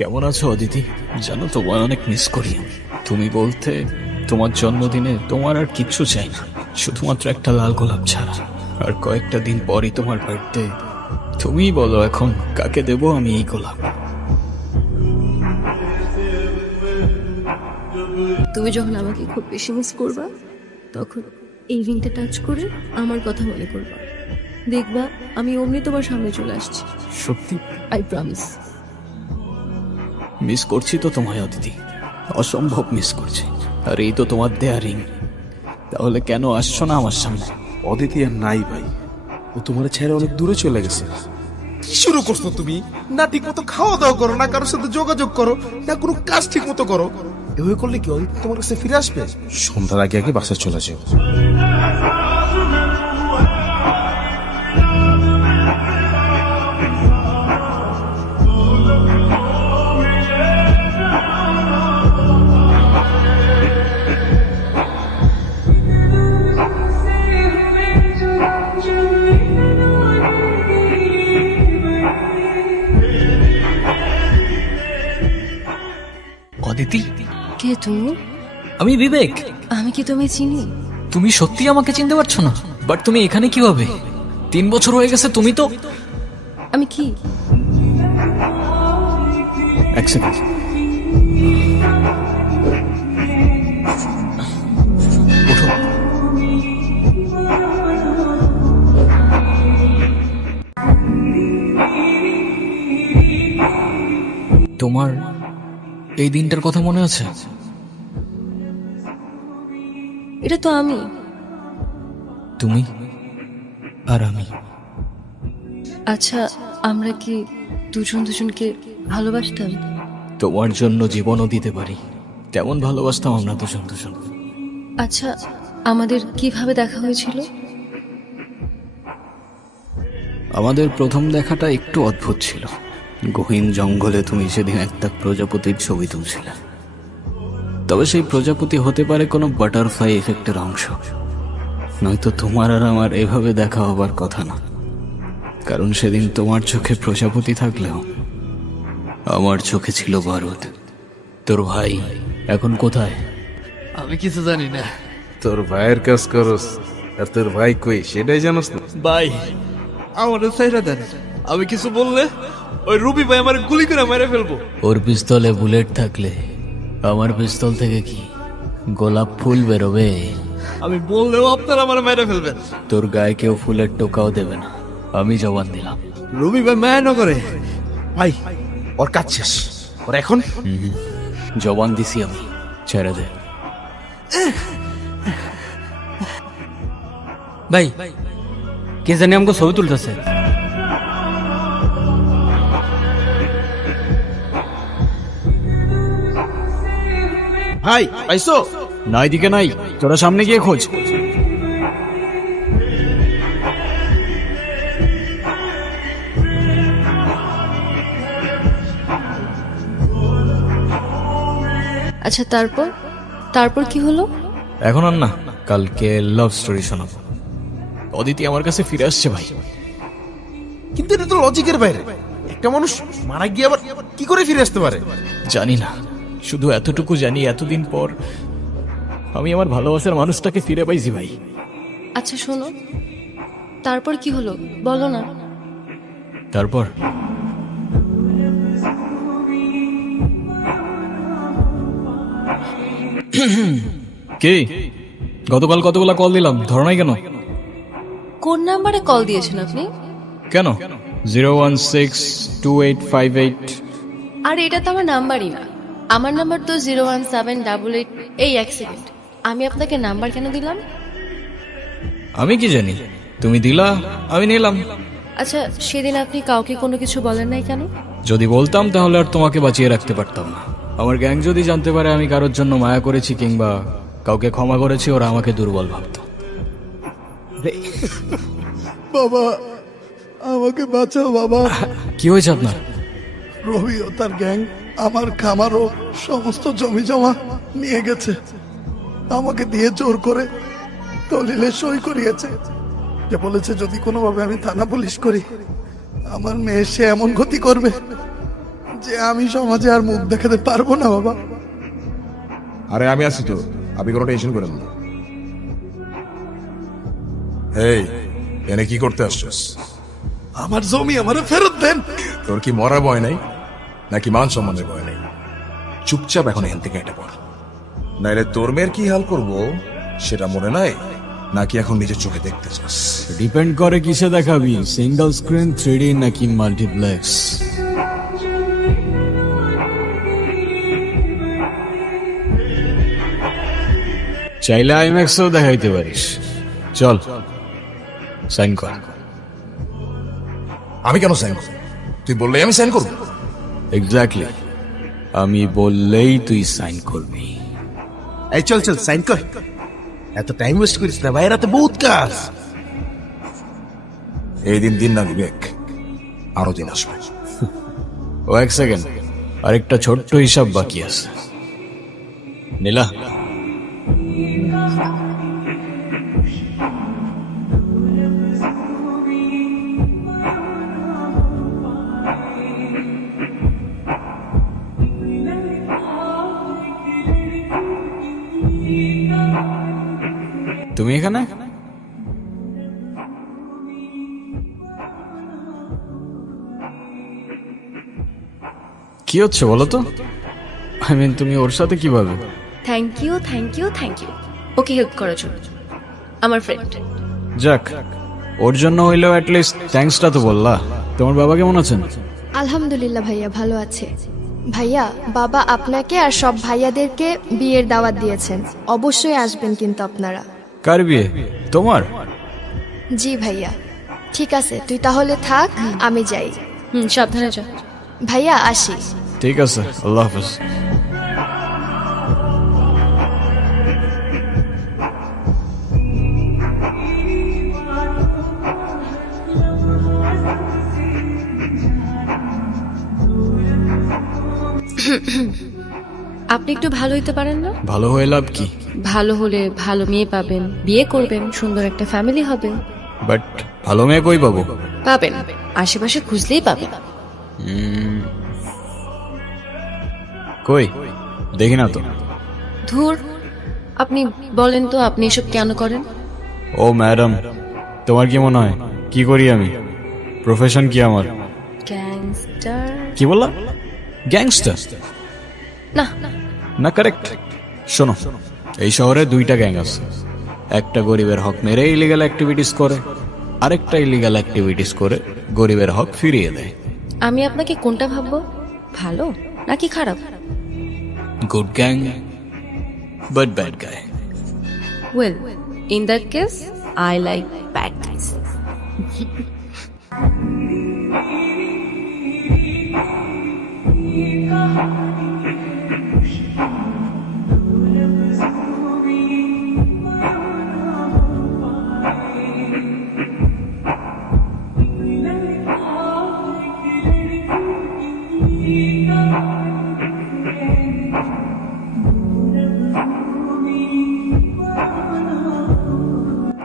কেমন আছো অদিতি? জানো তোমার অনেক মিস করি। তুমি বলতে তোমার জন্মদিনে তোমার আর কিচ্ছু চাই না, শুধুমাত্র একটা লাল গোলাপ ছাড়া। আর কয়েকটা দিন পরই তোমার বার্থডে। তুমিই বলো এখন কাকে দেব আমি এই গোলাপ? তুমি যখন আমাকে খুব বেশি মিস করবা তখন এই রিংটা টাচ করে আমার কথা মনে করবা, দেখবা আমি অমনি তোমার সামনে চলে আসছি। সত্যি? I promise. মিস করছি তো তোমায় অদিতি, অসম্ভব মিস করছি। আর এই তো তোমার দেয়া রিং, তাহলে কেন আসছো না আমার সামনে? অদিতি আর নাই ভাই, ও তোমার ছেড়ে অনেক দূরে চলে গেছে। কি শুরু করছো তুমি? না ঠিক মতো খাওয়া দাওয়া করো, না কারোর সাথে যোগাযোগ করো, না কোনো কাজ ঠিক মতো করো। এভাবে করলে কি অদিতি তোমার কাছে ফিরে আসবে? সন্ধ্যার আগে আগে বাসায় চলে যাও। অদিতি, কে তুমি? আমি বিবেক। আমি কি তুমি চিনি? তুমি সত্যি আমাকে চিনতে পারছো না? বাট তুমি এখানে কিভাবে? 3 বছর হয়ে গেছে। তুমি তো... আমি কি? এক সেকেন্ড। ওঠো। তোমার এই দিনটার কথা মনে আছে? এটা তো আমি। তুমি আর আমি। আচ্ছা, আমরা কি দুজন দুজনকে ভালোবাসতাম? তোমার জন্য জীবনও দিতে পারি, তেমন ভালোবাসতাম আমরা দুজন দুজন। আচ্ছা, আমাদের কিভাবে দেখা হয়েছিল? আমাদের প্রথম দেখাটা একটু অদ্ভুত ছিল। গহীন জঙ্গলে তুমি সেদিন একটা প্রজাপতির ছবি তুলছিলে। তবে সেই প্রজাপতি হতে পারে কোনো বাটারফ্লাই এফেক্টের অংশ, নয়তো তোমার আর আমার এভাবে দেখা হবার কথা না। কারণ সেদিন তোমার চোখে প্রজাপতি থাকলেও আমার চোখে ছিল বারুদ। তোর ভাই এখন কোথায়? আমি কিছু জানি না। তোর ভাইয়ের কাজ করস, আর তোর ভাই কই সেটাই জানোস না? ভাই আমার সাইরা দেন, আমি কিছু বললে ওই রুবি ভাই আমার গুলি করে মেরে ফেলবো। ওর পিস্তলে বুলেট থাকলে আমার পিস্তল থেকে কি গোলাপ ফুল বেরোবে? আমি বললেও আপনারা আমার মেরে ফেলবেন। তোর গায়ে কেউ ফুলের টোকাও দেবে না, আমি জবান দিলাম। রুবি ভাই মায়া না করে। ভাই ওর কাজ শেষ, ওর এখন জবান দিছি আমি, ছেড়ে দে। ভাই কে জানি আমাকে ছবি তুলতেছে। ভাই পাইছো? না, এদিকে নাই, তোরা সামনে গিয়ে খোঁজ। আচ্ছা, তারপর তারপর কি হলো? এখন আর না, কালকে লাভ স্টোরি শোনাবো। অদিতি আমার কাছে ফিরে আসছে ভাই। কিন্তু এটা তো লজিকের বাইরে। একটা মানুষ মারা গিয়ে আবার কি করে ফিরে আসতে পারে? জানি না, শুধু এতটুকু জানি এতদিন পর আমি আমার ভালোবাসার মানুষটাকে ফিরে পাইছি ভাই। আচ্ছা শোনো, তারপর কি হলো বলো না। তারপর কে? গতকাল কতগুলা কল দিলাম, ধরো নাই কেন? কোন নাম্বারে কল দিয়েছেন আপনি? কেন? 0162858। আর এটা তো আমার নাম্বারই না। আমার নাম্বার তো 01788। এই এক সেকেন্ড, আমি আপনাকে নাম্বার কেন দিলাম? আমি কি জানি, তুমি দিলা, আমি নিলাম। আচ্ছা, সেদিন আপনি কাউকে কোনো কিছু বলেন নাই কেন? যদি বলতাম তাহলে আর তোমাকে বাঁচিয়ে রাখতে পারতাম না। আমার গ্যাং যদি জানতে পারে আমি কারোর জন্য মায়া করেছি কিংবা কাউকে ক্ষমা করেছি, ওরা আমাকে দুর্বল ভাবত। বাবা আমাকে বাঁচাও বাবা। কি হয়েছে আপনার? রবি ও তার গ্যাং আমার খামার ও সমস্ত জমি জমা নিয়ে গেছে। আমাকে দিয়ে জোর করে দলিলে সই করিয়েছে, যে বলেছে যদি কোনোভাবে আমি থানা পুলিশ করি আমার মেয়ে সে এমন ক্ষতি করবে যে আমি সমাজে আর মুখ দেখাতে পারবো না বাবা। আরে আমি আছি তো, আপনি কোনো টেনশন করেন না। এই এনে কি করতে আসছিস? আমার জমি আমারে ফেরত দেন। তোর কি মরার ভয় নাই নাকি মান সম্মানের ভয় নাই? চুপচাপ এখন এখান থেকে এটা পড়, নাইলে তোর মেয়ের কি হাল করব সেটা মনে নাই নাকি এখন নিজের চোখে দেখতে চাস? ডিপেন্ড করে কিসে দেখাবি, সিঙ্গেল স্ক্রিন, 3D নাকি মাল্টিপ্লেক্স। চাইলে আইম্যাক্সও দেখাইতে পারিস। চল সাইন কর। আমি কেন সাইন করব? তুই বললেই আমি সাইন করব? এক্স্যাক্টলি, আমি বললেই তুই সাইন করবি। এই চল চল সাইন কর, এত টাইম ওয়েস্ট করিস না ভাই, রাতে বহুত কাজ। এই দিন দিন না বিবেক, আরো দিন আসবে। ও এক সেকেন্ড, আরেকটা ছোট্ট হিসাব বাকি আছে। নীলা, তুমি এখানে? কি হচ্ছে বলো তো? আই মিন তুমি ওর সাথে কিভাবে? Thank you thank you thank you okay help করার জন্য। আমার ফ্রেন্ড। যাক, ওর জন্য হইলেও অ্যাটলিস্ট থ্যাঙ্কসটা তো বললা। তোমার বাবা কেমন আছেন? আলহামদুলিল্লাহ ভাইয়া ভালো আছে। ভাইয়া বাবা আপনাকে আর সব ভাইয়াদেরকে বিয়ের দাওয়াত দিয়েছেন, অবশ্যই আসবেন কিন্তু আপনারা। কার বিয়ে? তোমার? জি ভাইয়া। ঠিক আছে তুই তাহলে থাক, আমি যাই। সাবধানে যা। ভাইয়া আসি। ঠিক আছে, আল্লাহ হাফেজ। আপনি একটু ভালো হইতে পারেন না? ভালো হয়ে লাভ কি? ভালো হলে ভালো মেয়ে পাবেন, বিয়ে করবেন, সুন্দর একটা ফ্যামিলি হবে। বাট ভালো মেয়ে কই পাবো? পাবেন, আশেপাশে খুঁজলেই পাবেন। কই দেখি না তো। ধুর, আপনি বলেন তো আপনি এসব কেন করেন? ও ম্যাডাম, তোমার কি মনে হয় কি করি আমি? প্রফেশন কি আমার? গ্যাংস্টার? কি বললা? গ্যাংস্টার না। না, কারেক্ট। শোনো, এই শহরে দুইটা গ্যাং আছে। একটা গরিবের হক মেরে ইলিগাল অ্যাক্টিভিটিস করে, আরেকটা ইলিগাল অ্যাক্টিভিটিস করে গরিবের হক ফিরিয়ে দেয়। আমি আপনাকে কোনটা ভাববো, ভালো নাকি খারাপ? গুড গ্যাং বাট ব্যাড গায়। Well, in that case I like bad guys.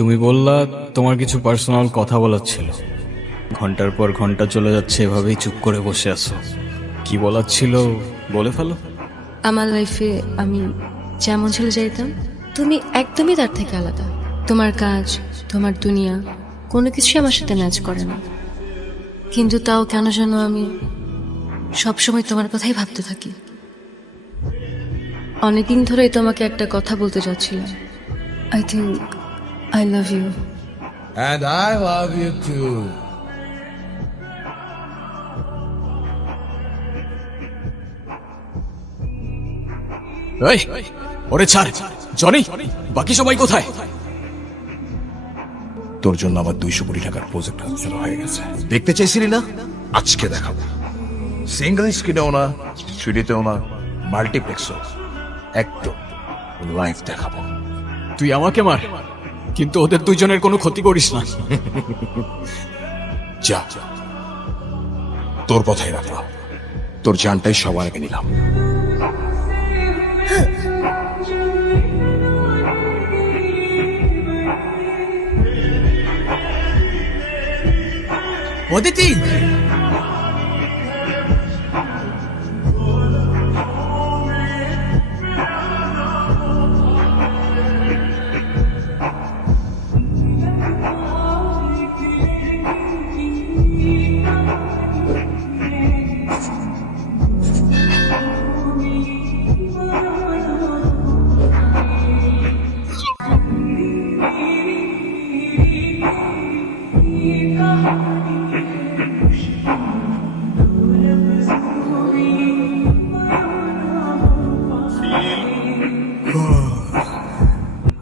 তুমি বললা তোমার কিছু পার্সোনাল কথা বলার ছিল। ঘন্টার পর ঘন্টা চলে যাচ্ছে, এভাবেই চুপ করে বসে আছো। কি বলার ছিল বলে ফেলো। আমার লাইফে আমি যেমন ছেলে চাইতাম, তুমি একদমই তার থেকে আলাদা। তোমার কাজ, তোমার দুনিয়া কোনো কিছুই আমার সাথে ম্যাচ করে না, কিন্তু তাও কেন যেন আমি সবসময় তোমার কথাই ভাবতে থাকি। অনেকদিন ধরেই তোমাকে একটা কথা বলতে চাচ্ছিলাম। I think I love you. And I love you too. এই, ওরে ছাড়। জনি, বাকি সবাই কোথায়? তোর জন্য আমার 200 কোটি টাকার প্রজেক্ট হাতছাড়া হয়ে গেছে। দেখতে চাইছিলি না? আজকে দেখাবো। সিঙ্গল স্ক্রিনেও না, 3Dতেও না, মাল্টিপ্লেক্স একদম লাইভ দেখাবো। তুই আমাকে মার, কিন্তু ওদের দুইজনের কোনো ক্ষতি করিস না। যা, তোর কথাই রাখলাম, তোর জানটাই সবার আগে নিলাম। অদিতি,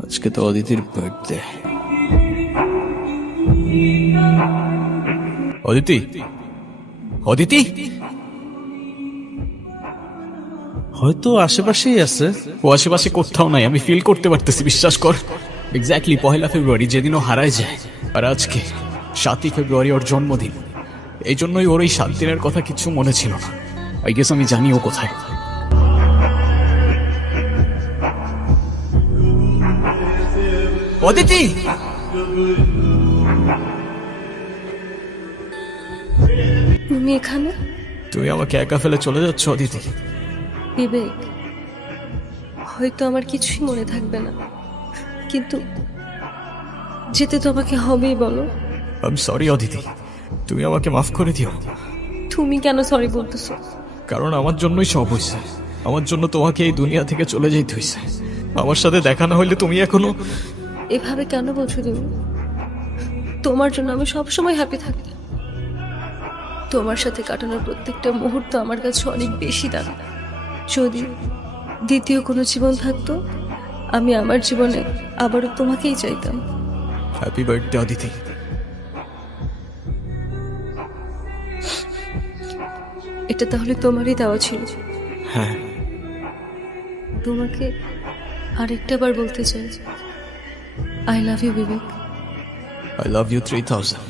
আজকে তো অদিতির বার্থডে। অদিতি, অদিতি, হয়তো আশেপাশেই আছে। ও আশেপাশে কোথাও নাই, আমি ফিল করতে পারতেছি, বিশ্বাস কর। এক্স্যাক্টলি 1 ফেব্রুয়ারি, যেদিন ও হারায় যায়, আর আজকে 7 ফেব্রুয়ারি ওর জন্মদিন। এই জন্যই ওর এই 7 দিনের কথা কিছু মনে ছিল না। আই গেস আমি জানি ও কোথায়। অদিতি, তুমি এখানে? তুমি আমাকে একা ফেলে চলে যাচ্ছ অদিতি? বিবেক, হয়তো আমার কিছুই মনে থাকবে না, কিন্তু যেতে তো আমাকে হবেই, বলো। আই এম সরি অদিতি, তুমি আমাকে মাফ করে দিও। তুমি কেন সরি বলতেছো? কারণ আমার জন্যই সব হয়েছে, আমার জন্য তোমাকে এই দুনিয়া থেকে চলে যেতে হয়েছে। আমার সাথে দেখা না হইলে তুমি এখনো। এভাবে কেন বলছো তুমি? তোমার জন্য আমি সবসময় হ্যাপি থাকি। তোমার সাথে কাটানোর প্রত্যেকটা মুহূর্ত আমার কাছে অনেক বেশি দামি। যদি দ্বিতীয় কোনো জীবন থাকতো, আমি আমার জীবনে আবারও তোমাকেই চাইতাম। Happy birthday Aditi. এটা তাহলে তোমারই দেওয়া ছিল? হ্যাঁ। তোমাকে আরেকটা বার বলতে চাই, I love you Vivek. I love you 3000.